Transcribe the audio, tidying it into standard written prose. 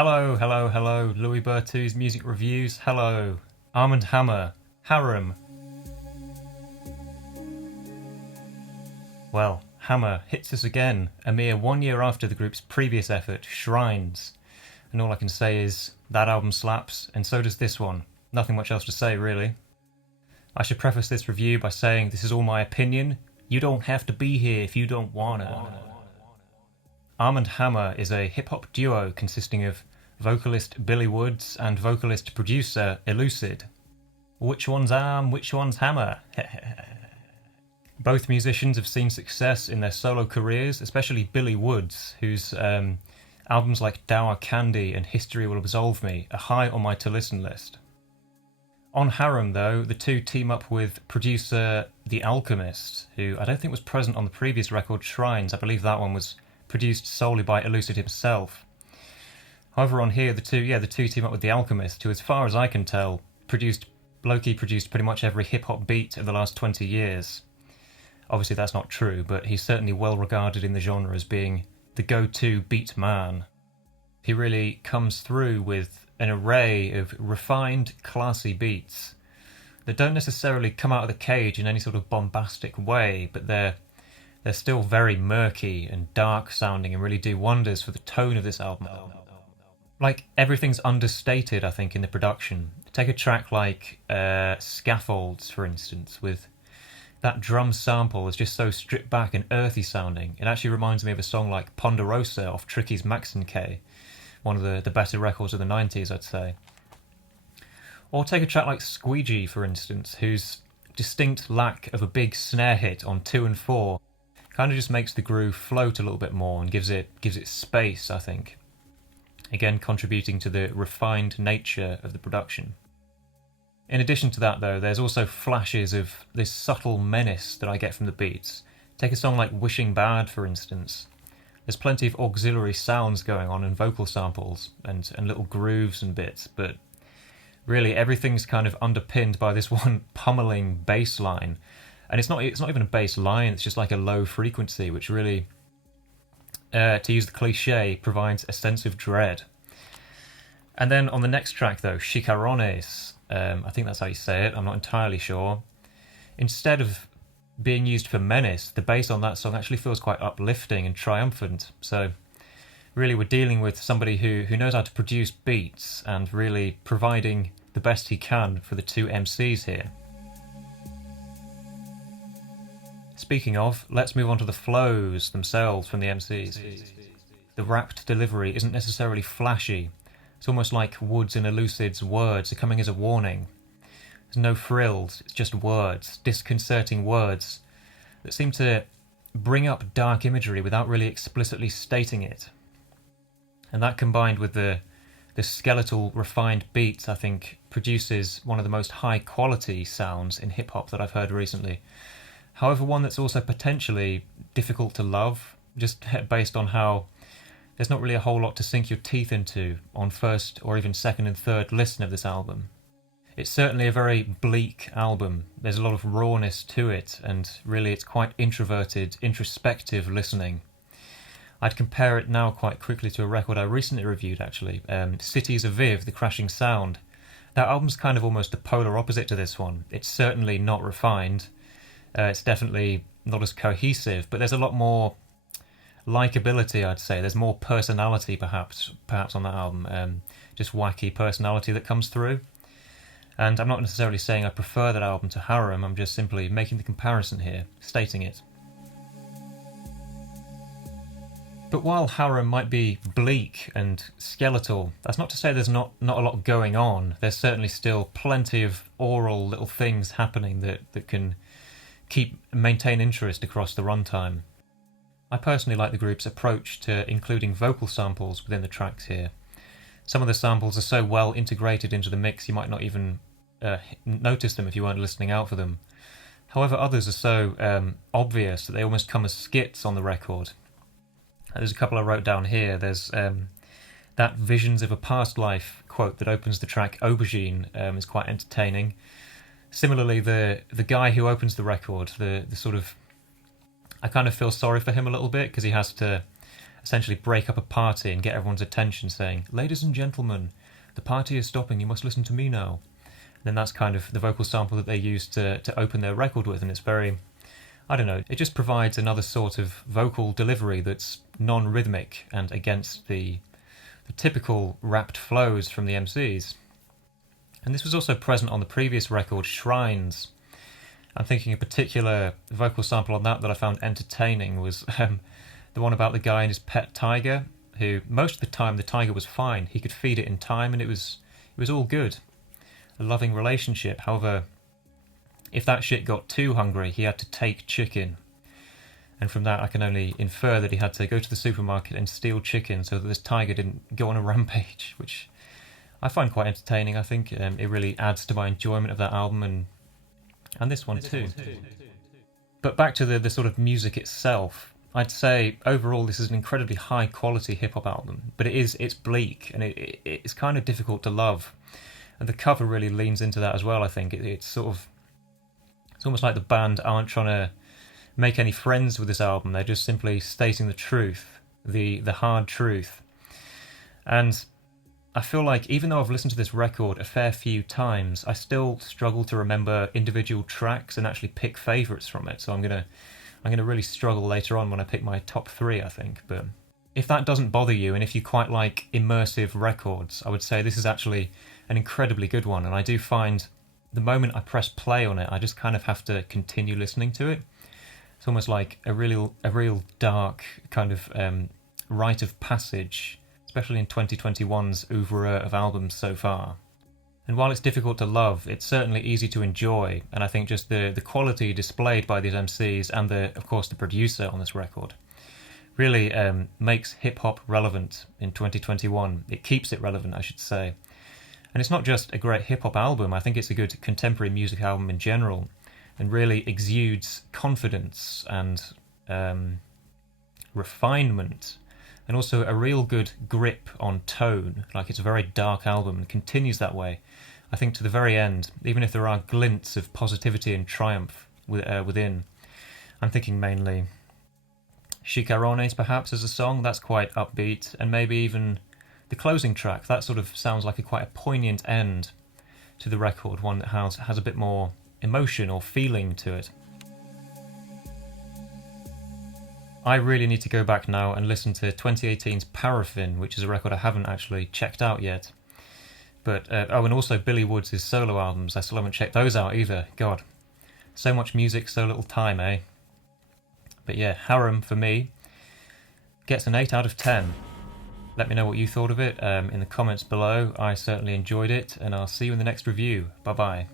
Hello, hello, hello, Louis Bertou's Music Reviews, hello. Armand Hammer, Haram. Well, Hammer hits us again, a mere 1 year after the group's previous effort, Shrines. And all I can say is, that album slaps, and so does this one. Nothing much else to say, really. I should preface this review by saying this is all my opinion. You don't have to be here if you don't wanna. Armand Hammer is a hip-hop duo consisting of vocalist Billy Woods and vocalist-producer Elucid. Which one's Arm, which one's Hammer? Both musicians have seen success in their solo careers, especially Billy Woods, whose albums like Dour Candy and History Will Absolve Me are high on my to-listen list. On Haram, though, the two team up with producer The Alchemist, who I don't think was present on the previous record, Shrines. I believe that one was produced solely by Elucid himself. However, on here, the two team up with The Alchemist, who, as far as I can tell, produced pretty much every hip-hop beat of the last 20 years. Obviously that's not true, but he's certainly well regarded in the genre as being the go-to beat man. He really comes through with an array of refined, classy beats that don't necessarily come out of the cage in any sort of bombastic way, but they're still very murky and dark sounding and really do wonders for the tone of this album. Like, everything's understated, I think, in the production. Take a track like Scaffolds, for instance, with that drum sample is just so stripped back and earthy sounding. It actually reminds me of a song like Ponderosa off Tricky's Maxon K, one of the better records of the 90s, I'd say. Or take a track like Squeegee, for instance, whose distinct lack of a big snare hit on 2 and 4 kind of just makes the groove float a little bit more and gives it space, I think. Again, contributing to the refined nature of the production. In addition to that, though, there's also flashes of this subtle menace that I get from the beats. Take a song like Wishing Bad, for instance. There's plenty of auxiliary sounds going on and vocal samples and little grooves and bits, but really everything's kind of underpinned by this one pummeling bass line. And it's not even a bass line, it's just like a low frequency, which really, to use the cliche, provides a sense of dread. And then on the next track, though, Chicarones, I think that's how you say it, I'm not entirely sure. Instead of being used for menace, the bass on that song actually feels quite uplifting and triumphant. So really we're dealing with somebody who knows how to produce beats and really providing the best he can for the two MCs here. Speaking of, let's move on to the flows themselves from the MCs. The rapped delivery isn't necessarily flashy. It's almost like Woods and Elucid's words are coming as a warning. There's no frills, it's just words, disconcerting words that seem to bring up dark imagery without really explicitly stating it. And that, combined with the skeletal, refined beats, I think produces one of the most high-quality sounds in hip-hop that I've heard recently. However, one that's also potentially difficult to love, just based on how there's not really a whole lot to sink your teeth into on first or even second and third listen of this album. It's certainly a very bleak album. There's a lot of rawness to it, and really it's quite introverted, introspective listening. I'd compare it now quite quickly to a record I recently reviewed, actually, Cities of Viv, The Crashing Sound. That album's kind of almost the polar opposite to this one. It's certainly not refined. It's definitely not as cohesive, but there's a lot more likability, I'd say. There's more personality, perhaps on that album. Just wacky personality that comes through. And I'm not necessarily saying I prefer that album to Haram, I'm just simply making the comparison here, stating it. But while Haram might be bleak and skeletal, that's not to say there's not a lot going on. There's certainly still plenty of oral little things happening that can maintain interest across the runtime. I personally like the group's approach to including vocal samples within the tracks here. Some of the samples are so well integrated into the mix you might not even notice them if you weren't listening out for them. However, others are so obvious that they almost come as skits on the record. There's a couple I wrote down here. There's that Visions of a Past Life quote that opens the track Aubergine is quite entertaining. Similarly, the guy who opens the record, the sort of, I kind of feel sorry for him a little bit because he has to essentially break up a party and get everyone's attention saying, "Ladies and gentlemen, the party is stopping, you must listen to me now." And then that's kind of the vocal sample that they use to open their record with, and it's very, I don't know, it just provides another sort of vocal delivery that's non-rhythmic and against the typical rapped flows from the MCs. And this was also present on the previous record, Shrines. I'm thinking a particular vocal sample on that I found entertaining was the one about the guy and his pet tiger, who most of the time the tiger was fine. He could feed it in time and it was all good. A loving relationship. However, if that shit got too hungry, he had to take chicken. And from that I can only infer that he had to go to the supermarket and steal chicken so that this tiger didn't go on a rampage, which I find quite entertaining. I think it really adds to my enjoyment of that album and this one too. But back to the sort of music itself, I'd say overall this is an incredibly high quality hip hop album, but it's bleak and it's kind of difficult to love, and the cover really leans into that as well. I think it's almost like the band aren't trying to make any friends with this album. They're just simply stating the truth, the hard truth. And I feel like even though I've listened to this record a fair few times, I still struggle to remember individual tracks and actually pick favourites from it. So I'm gonna really struggle later on when I pick my top 3, I think. But if that doesn't bother you, and if you quite like immersive records, I would say this is actually an incredibly good one. And I do find the moment I press play on it, I just kind of have to continue listening to it. It's almost like a real dark kind of rite of passage, especially in 2021's oeuvre of albums so far. And while it's difficult to love, it's certainly easy to enjoy, and I think just the quality displayed by these MCs and of course the producer on this record really makes hip-hop relevant in 2021. It keeps it relevant, I should say. And it's not just a great hip-hop album, I think it's a good contemporary music album in general, and really exudes confidence and refinement, and also a real good grip on tone. Like, it's a very dark album and continues that way, I think, to the very end, even if there are glints of positivity and triumph within. I'm thinking mainly Chicarones, perhaps, as a song. That's quite upbeat, and maybe even the closing track. That sort of sounds like quite a poignant end to the record, one that has a bit more emotion or feeling to it. I really need to go back now and listen to 2018's Paraffin, which is a record I haven't actually checked out yet. But and also Billy Woods' solo albums, I still haven't checked those out either. God, so much music, so little time, eh? But yeah, Haram, for me, gets an 8 out of 10. Let me know what you thought of it in the comments below. I certainly enjoyed it, and I'll see you in the next review. Bye bye.